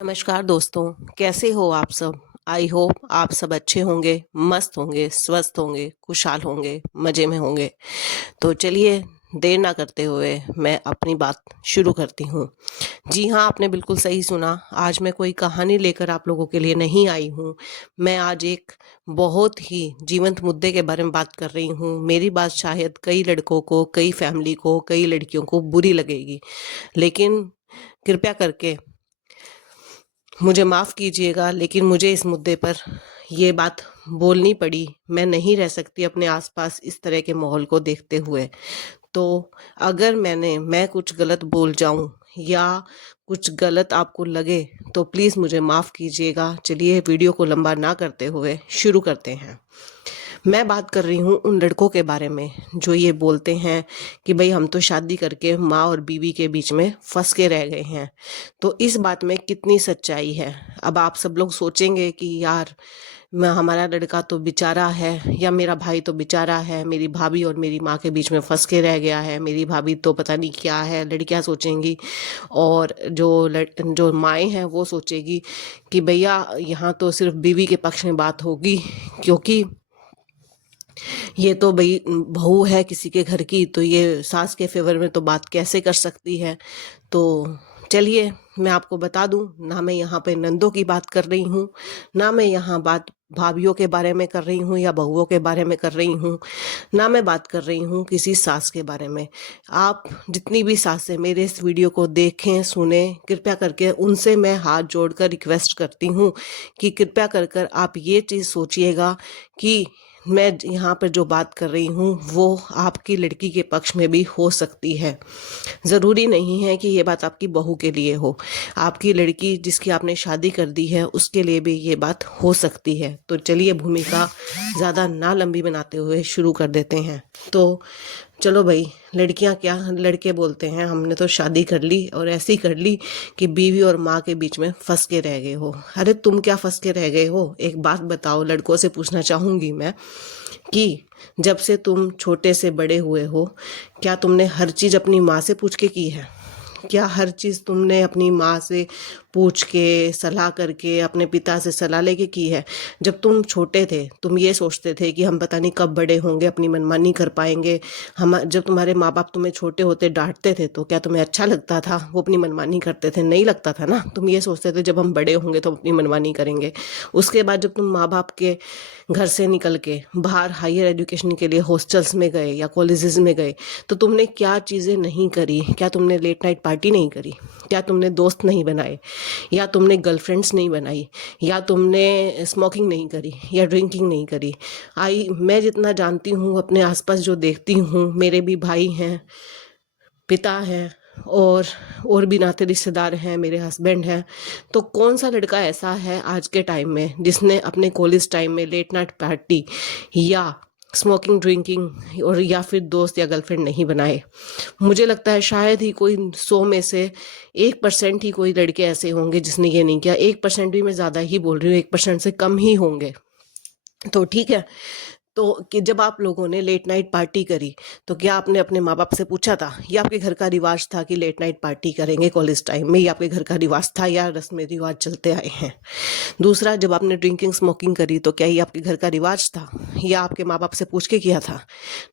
नमस्कार दोस्तों, कैसे हो आप सब। आई होप आप सब अच्छे होंगे, मस्त होंगे, स्वस्थ होंगे, खुशहाल होंगे, मज़े में होंगे। तो चलिए देर ना करते हुए मैं अपनी बात शुरू करती हूँ। जी हाँ, आपने बिल्कुल सही सुना। आज मैं कोई कहानी लेकर आप लोगों के लिए नहीं आई हूँ। मैं आज एक बहुत ही जीवंत मुद्दे के बारे में बात कर रही हूँ। मेरी बात शायद कई लड़कों को, कई फैमिली को, कई लड़कियों को बुरी लगेगी, लेकिन कृपया करके मुझे माफ़ कीजिएगा, लेकिन मुझे इस मुद्दे पर ये बात बोलनी पड़ी। मैं नहीं रह सकती अपने आसपास इस तरह के माहौल को देखते हुए। तो अगर मैं कुछ गलत बोल जाऊं या कुछ गलत आपको लगे तो प्लीज़ मुझे माफ़ कीजिएगा। चलिए वीडियो को लंबा ना करते हुए शुरू करते हैं। मैं बात कर रही हूँ उन लड़कों के बारे में जो ये बोलते हैं कि भाई हम तो शादी करके माँ और बीवी के बीच में फंस के रह गए हैं। तो इस बात में कितनी सच्चाई है। अब आप सब लोग सोचेंगे कि यार मैं हमारा लड़का तो बेचारा है, या मेरा भाई तो बेचारा है, मेरी भाभी और मेरी माँ के बीच में फंस के रह गया है, मेरी भाभी तो पता नहीं क्या है, लड़कियां सोचेंगी। और जो माएँ हैं वो सोचेगी कि भैया यहाँ तो सिर्फ बीवी के पक्ष में बात होगी, क्योंकि ये तो भाई बहू है किसी के घर की, तो ये सास के फेवर में तो बात कैसे कर सकती है। तो चलिए मैं आपको बता दूं, ना मैं यहाँ पे नंदों की बात कर रही हूँ, ना मैं यहाँ बात भाभीियों के बारे में कर रही हूँ या बहुओं के बारे में कर रही हूँ, ना मैं बात कर रही हूँ किसी सास के बारे में। आप जितनी भी सासें मेरे इस वीडियो को देखें सुने, कृपया करके उनसे मैं हाथ जोड़कर रिक्वेस्ट करती हूँ कि कृपया कर कर आप ये चीज़ सोचिएगा कि मैं यहाँ पर जो बात कर रही हूँ वो आपकी लड़की के पक्ष में भी हो सकती है। ज़रूरी नहीं है कि ये बात आपकी बहू के लिए हो, आपकी लड़की जिसकी आपने शादी कर दी है उसके लिए भी ये बात हो सकती है। तो चलिए भूमिका ज़्यादा ना लंबी बनाते हुए शुरू कर देते हैं। तो चलो भाई, लड़कियां क्या लड़के बोलते हैं हमने तो शादी कर ली और ऐसी कर ली कि बीवी और माँ के बीच में फंस के रह गए हो। अरे तुम क्या फंस के रह गए हो, एक बात बताओ। लड़कों से पूछना चाहूंगी मैं कि जब से तुम छोटे से बड़े हुए हो, क्या तुमने हर चीज़ अपनी माँ से पूछ के की है? क्या हर चीज़ तुमने अपनी माँ से पूछ के, सलाह करके, अपने पिता से सलाह लेके की है? जब तुम छोटे थे तुम ये सोचते थे कि हम पता नहीं कब बड़े होंगे, अपनी मनमानी कर पाएंगे। हम जब तुम्हारे माँ बाप तुम्हें छोटे होते डांटते थे तो क्या तुम्हें अच्छा लगता था? वो अपनी मनमानी करते थे? नहीं लगता था ना। तुम ये सोचते थे जब हम बड़े होंगे तो अपनी मनमानी करेंगे। उसके बाद जब तुम माँ बाप के घर से निकल के बाहर हायर एजुकेशन के लिए हॉस्टल्स में गए या कॉलेजेस में गए, तो तुमने क्या चीज़ें नहीं करी? क्या तुमने लेट नाइट पार्टी नहीं करी? क्या तुमने दोस्त नहीं बनाए? या तुमने गर्लफ्रेंड्स नहीं बनाई? या तुमने स्मोकिंग नहीं करी या ड्रिंकिंग नहीं करी? मैं जितना जानती हूँ, अपने आसपास जो देखती हूँ, मेरे भी भाई हैं, पिता हैं, और भी नाते रिश्तेदार हैं, मेरे हस्बैंड हैं। तो कौन सा लड़का ऐसा है आज के टाइम में जिसने अपने कॉलेज टाइम में लेट नाइट पार्टी या स्मोकिंग ड्रिंकिंग और या फिर दोस्त या गर्लफ्रेंड नहीं बनाए? मुझे लगता है शायद ही कोई 100 में से 1% ही कोई लड़के ऐसे होंगे जिसने ये नहीं किया। 1% भी मैं ज़्यादा ही बोल रही हूँ, 1% से कम ही होंगे। तो ठीक है। तो कि जब आप लोगों ने लेट नाइट पार्टी करी तो क्या आपने अपने माँ बाप से पूछा था? ये आपके घर का रिवाज था कि लेट नाइट पार्टी करेंगे कॉलेज टाइम में? ये आपके घर का रिवाज था या रस्म रिवाज चलते आए हैं? दूसरा, जब आपने ड्रिंकिंग स्मोकिंग करी तो क्या ये आपके घर का रिवाज था या आपके माँ बाप से पूछ के किया था?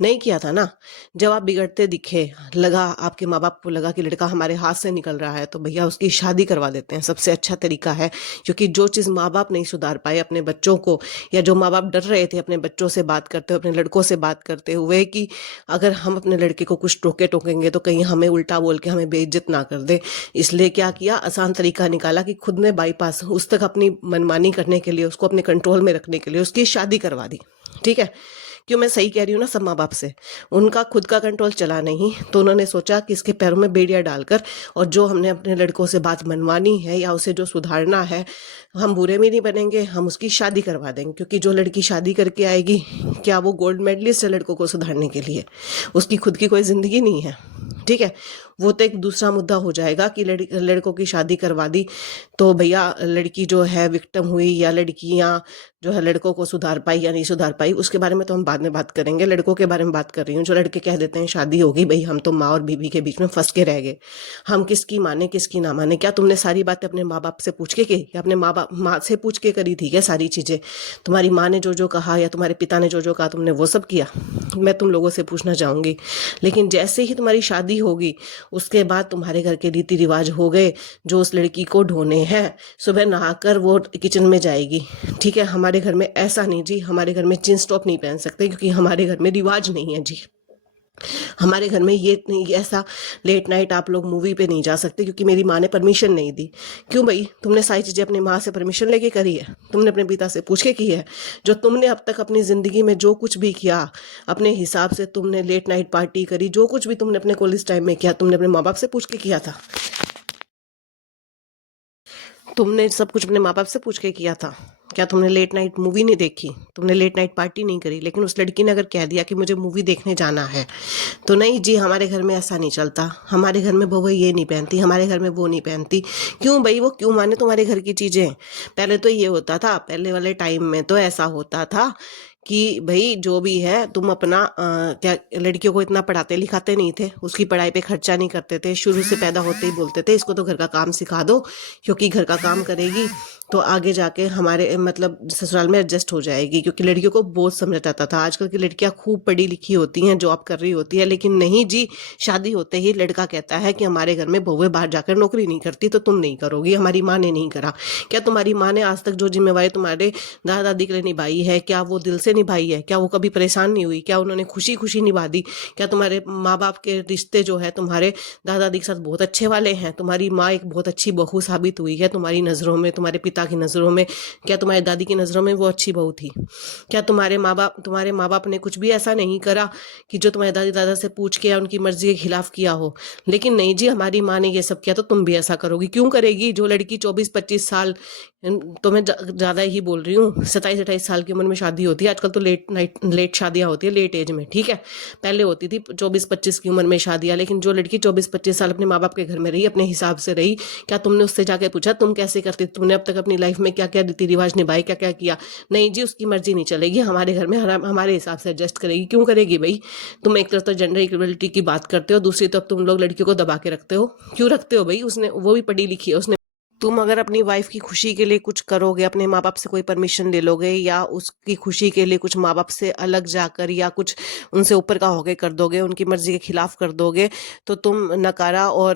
नहीं किया था ना। जब आप बिगड़ते दिखे, लगा आपके माँ बाप को लगा कि लड़का हमारे हाथ से निकल रहा है, तो भैया उसकी शादी करवा देते हैं। सबसे अच्छा तरीका है, क्योंकि जो चीज़ माँ बाप नहीं सुधार पाए अपने बच्चों को, या जो माँ बाप डर रहे थे अपने बच्चों से बात करते हुए, अपने लड़कों से बात करते हुए कि अगर हम अपने लड़के को कुछ टोकेंगे तो कहीं हमें उल्टा बोल के हमें बेइज्जत ना कर दे, इसलिए क्या किया, आसान तरीका निकाला कि खुद ने बाईपास उस तक अपनी मनमानी करने के लिए, उसको अपने कंट्रोल में रखने के लिए उसकी शादी करवा दी। ठीक है। क्यों मैं सही कह रही हूँ ना? सब माँ बाप से उनका खुद का कंट्रोल चला नहीं, तो उन्होंने सोचा कि इसके पैरों में बेड़ियाँ डालकर, और जो हमने अपने लड़कों से बात मनवानी है या उसे जो सुधारना है, हम बुरे में नहीं बनेंगे, हम उसकी शादी करवा देंगे। क्योंकि जो लड़की शादी करके आएगी, क्या वो गोल्ड मेडलिस्ट है लड़कों को सुधारने के लिए? उसकी खुद की कोई ज़िंदगी नहीं है। ठीक है। वो तो एक दूसरा मुद्दा हो जाएगा कि लड़कों की शादी करवा दी तो भैया लड़की जो है विक्टिम हुई या लड़कियां जो है लड़कों को सुधार पाई या नहीं सुधार पाई, उसके बारे में तो हम बाद में बात करेंगे। लड़कों के बारे में बात कर रही हूँ। जो लड़के कह देते हैं शादी होगी, भाई हम तो माँ और बीवी के बीच में फंस के रह गए, हम किसकी माने किसकी ना माने। क्या तुमने सारी बातें अपने माँ बाप से पूछ के की या अपने माँ से पूछ के करी थी क्या सारी चीजें? तुम्हारी माँ ने जो जो कहा या तुम्हारे पिता ने जो जो कहा तुमने वो सब किया? मैं तुम लोगों से पूछना चाहूंगी। लेकिन जैसे ही तुम्हारी शादी होगी उसके बाद तुम्हारे घर के रीति रिवाज हो गए, जो उस लड़की को ढोने हैं, सुबह नहाकर वो किचन में जाएगी। ठीक है, हमारे घर में ऐसा नहीं जी, हमारे घर में जींस टॉप नहीं पहन सकते क्योंकि हमारे घर में रिवाज नहीं है जी। हमारे घर में ये नहीं, ऐसा लेट नाइट आप लोग मूवी पे नहीं जा सकते क्योंकि मेरी माँ ने परमिशन नहीं दी। क्यों भाई? तुमने सारी चीज़ें अपनी माँ से परमिशन लेके करी है? तुमने अपने पिता से पूछ के की है? जो तुमने अब तक अपनी ज़िंदगी में जो कुछ भी किया अपने हिसाब से, तुमने लेट नाइट पार्टी करी, जो कुछ भी तुमने अपने कॉलेज टाइम में किया, तुमने अपने माँ बाप से पूछ के किया था? तुमने सब कुछ अपने माँ बाप से पूछ के किया था? क्या तुमने लेट नाइट मूवी नहीं देखी? तुमने लेट नाइट पार्टी नहीं करी? लेकिन उस लड़की ने अगर कह दिया कि मुझे मूवी देखने जाना है, तो नहीं जी, हमारे घर में ऐसा नहीं चलता, हमारे घर में बहू ये नहीं पहनती, हमारे घर में वो नहीं पहनती। क्यों भाई? वो क्यों माने तुम्हारे घर की चीजें? पहले तो ये होता था, पहले वाले टाइम में तो ऐसा होता था कि भाई जो भी है तुम अपना क्या, लड़कियों को इतना पढ़ाते लिखाते नहीं थे, उसकी पढ़ाई पे खर्चा नहीं करते थे, शुरू से पैदा होते ही बोलते थे इसको तो घर का काम सिखा दो, क्योंकि घर का काम करेगी तो आगे जाके हमारे मतलब ससुराल में एडजस्ट हो जाएगी, क्योंकि लड़कियों को बोझ समझा जाता था। आजकल की लड़कियां खूब पढ़ी लिखी होती हैं, जॉब कर रही होती है, लेकिन नहीं जी, शादी होते ही लड़का कहता है कि हमारे घर में बहुएं बाहर जाकर नौकरी नहीं करती तो तुम नहीं करोगी, हमारी माँ ने नहीं करा। क्या तुम्हारी माँ ने आज तक जो जिम्मेवारी तुम्हारे दादा दादी के लिए निभाई है, क्या वो दिल से निभाई है? क्या वो कभी परेशान नहीं हुई? क्या उन्होंने खुशी खुशी निभा दी? क्या तुम्हारे माँ बाप के रिश्ते जो है तुम्हारे दादा दादी के साथ बहुत अच्छे वाले हैं? तुम्हारी माँ एक बहुत अच्छी बहू साबित हुई है तुम्हारी नज़रों में, तुम्हारे पिता की नज़रों में? क्या तुम्हारी दादी की नज़रों में वो अच्छी बहू थी? क्या तुम्हारे माँ बाप ने कुछ भी ऐसा नहीं करा कि जो तुम्हारे दादी दादा से पूछ के या उनकी मर्जी के खिलाफ किया हो? लेकिन नहीं जी, हमारी माँ ने ये सब किया तो तुम भी ऐसा करोगी। क्यों करेगी? जो लड़की 24-25 साल, तो मैं ज़्यादा ही बोल रही हूँ, 27-28 साल की उम्र में शादी होती है आजकल तो, लेट शादियाँ होती है, लेट एज में। ठीक है, पहले होती थी 24-25 की उम्र में शादियाँ, लेकिन जो लड़की 24-25 साल अपने माँ बाप के घर में रही, अपने हिसाब से रही, क्या तुमने उससे जाके पूछा तुम कैसे करती? तुमने अब तक अपनी लाइफ में क्या क्या रीति रिवाज निभाए, क्या क्या किया? नहीं जी, उसकी मर्जी नहीं चलेगी, हमारे घर में हमारे हिसाब से एडजस्ट करेगी। क्यों करेगी भाई? तुम एक तरफ तो जेंडर इक्वलिटी की बात करते हो, दूसरी तरफ तुम लोग लड़कियों को दबा के रखते हो। क्यों रखते हो भाई? उसने, वो भी पढ़ी लिखी है, उसने, तुम अगर अपनी वाइफ की खुशी के लिए कुछ करोगे, अपने माँ बाप से कोई परमिशन ले लोगे या उसकी खुशी के लिए कुछ माँ बाप से अलग जाकर या कुछ उनसे ऊपर का होके कर दोगे, उनकी मर्जी के खिलाफ कर दोगे, तो तुम नकारा और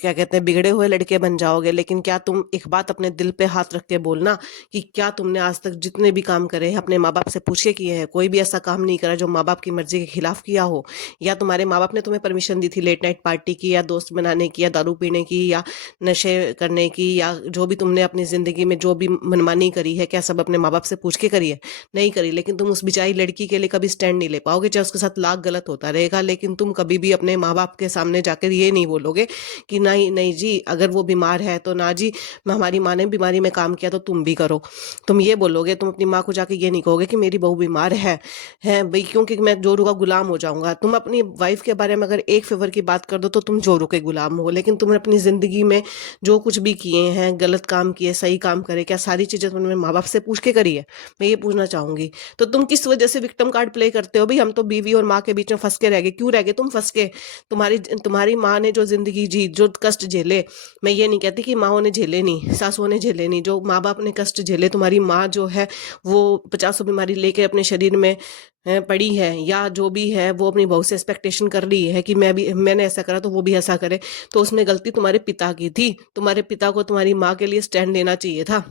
क्या कहते हैं बिगड़े हुए लड़के बन जाओगे। लेकिन क्या तुम एक बात अपने दिल पे हाथ रख के बोलना कि क्या तुमने आज तक जितने भी काम करे हैं अपने माँ बाप से पूछ के किए हैं? कोई भी ऐसा काम नहीं करा जो माँ बाप की मर्जी के खिलाफ किया हो? या तुम्हारे माँ बाप ने तुम्हें परमिशन दी थी लेट नाइट पार्टी की या दोस्त बनाने की या दारू पीने की या नशे करने की या जो भी तुमने अपनी ज़िंदगी में जो भी मनमानी करी है, क्या सब अपने माँ बाप से पूछ के करी है? नहीं करी। लेकिन तुम उस बेचारी लड़की के लिए कभी स्टैंड नहीं ले पाओगे, चाहे उसके साथ लाख गलत होता रहेगा, लेकिन तुम कभी भी अपने माँ बाप के सामने जाकर ये नहीं बोलोगे कि नहीं नहीं जी, अगर वो बीमार है तो ना जी, हमारी माँ ने बीमारी में काम किया तो तुम भी करो। तुम ये बोलोगे, तुम अपनी माँ को जाके ये नहीं कहोगे कि मेरी बहू बीमार है भाई, क्योंकि मैं जोरू का गुलाम हो जाऊंगा। तुम अपनी वाइफ के बारे में अगर एक फेवर की बात कर दो तो तुम जोरू के गुलाम हो, लेकिन तुमने अपनी ज़िंदगी में जो कुछ भी किए हैं, गलत काम किए, सही काम करे, क्या सारी चीज़ें तुमने माँ बाप से पूछ के करी है? मैं ये पूछना चाहूंगी। तो तुम किस वजह से विक्टिम कार्ड प्ले करते हो? भाई हम तो बीवी और माँ के बीच में फंस के रह गए। क्यों रह गए तुम फंस के? तुम्हारी माँ ने जो जिंदगी जी, जो कष्ट झेले, मैं ये नहीं कहती कि माँओं ने झेले नहीं, सासुओं ने झेले नहीं, जो माँ बाप ने कष्ट झेले, तुम्हारी माँ जो है वो 50 बीमारी लेके अपने शरीर में पड़ी है, या जो भी है वो अपनी बहू से एक्सपेक्टेशन कर रही है कि मैंने ऐसा करा तो वो भी ऐसा करे, तो उसमें गलती तुम्हारे पिता की थी। तुम्हारे पिता को तुम्हारी माँ के लिए स्टैंड लेना चाहिए था,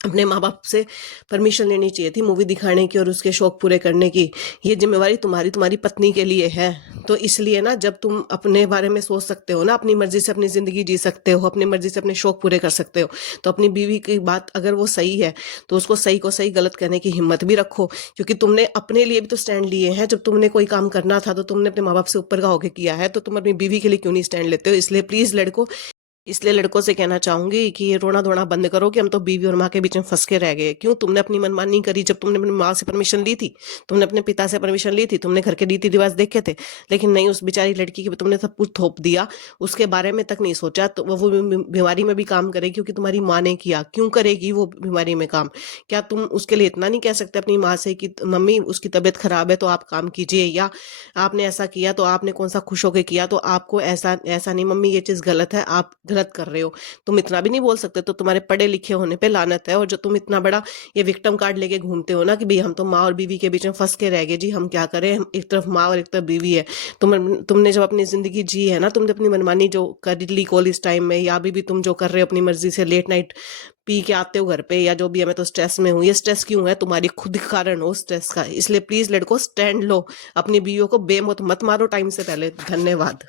अपने माँ बाप से परमिशन लेनी चाहिए थी मूवी दिखाने की और उसके शौक पूरे करने की। ये जिम्मेवारी तुम्हारी पत्नी के लिए है। तो इसलिए ना, जब तुम अपने बारे में सोच सकते हो ना, अपनी मर्जी से अपनी ज़िंदगी जी सकते हो, अपनी मर्जी से अपने शौक पूरे कर सकते हो, तो अपनी बीवी की बात अगर वो सही है तो उसको सही को सही, गलत कहने की हिम्मत भी रखो, क्योंकि तुमने अपने लिए भी तो स्टैंड लिए हैं। जब तुमने कोई काम करना था तो तुमने अपने माँ बाप से ऊपर का होके किया है, तो तुम अपनी बीवी के लिए क्यों नहीं स्टैंड लेते हो? इसलिए प्लीज़ लड़को, इसलिए लड़कों से कहना चाहूंगी कि ये रोना धोना बंद करो कि हम तो बीवी और माँ के बीच में फंस के रह गए। क्यों तुमने अपनी मनमानी करी? जब तुमने अपनी माँ से परमिशन ली थी, तुमने अपने पिता से परमिशन ली थी, तुमने घर के रीति रिवाज देखे थे, लेकिन नहीं, उस बेचारी लड़की की तुमने सब कुछ थोप दिया, उसके बारे में तक नहीं सोचा। तो वो बीमारी में भी काम करेगी क्योंकि तुम्हारी माँ ने किया। क्यों करेगी वो बीमारी में काम? क्या तुम उसके लिए इतना नहीं कह सकते अपनी माँ से कि मम्मी उसकी तबीयत खराब है तो आप काम कीजिए, या आपने ऐसा किया तो आपने कौन सा खुश होकर किया, तो आपको ऐसा ऐसा नहीं मम्मी, ये चीज गलत है, आप गलत कर रहे हो। तुम इतना भी नहीं बोल सकते, तो तुम्हारे पढ़े लिखे होने पे लानत है। और जो तुम इतना बड़ा ये विक्टिम कार्ड लेके घूमते हो ना कि भाई हम तो माँ और बीवी के बीच में फंस के रह गए जी, हम क्या करें, हम एक तरफ माँ और एक तरफ बीवी है। तुमने जब अपनी जिंदगी जी है ना, तुमने अपनी मनमानी जो कर ली कॉलेज टाइम में, या अभी भी तुम जो कर रहे हो अपनी मर्जी से, लेट नाइट पी के आते हो घर पे या जो भी है, मैं तो स्ट्रेस में हूँ। ये स्ट्रेस क्यों है? तुम्हारी खुद के कारण हो स्ट्रेस का। इसलिए प्लीज लड़को स्टैंड लो, अपनी बीवियों को बेमौत मत मारो टाइम से पहले। धन्यवाद।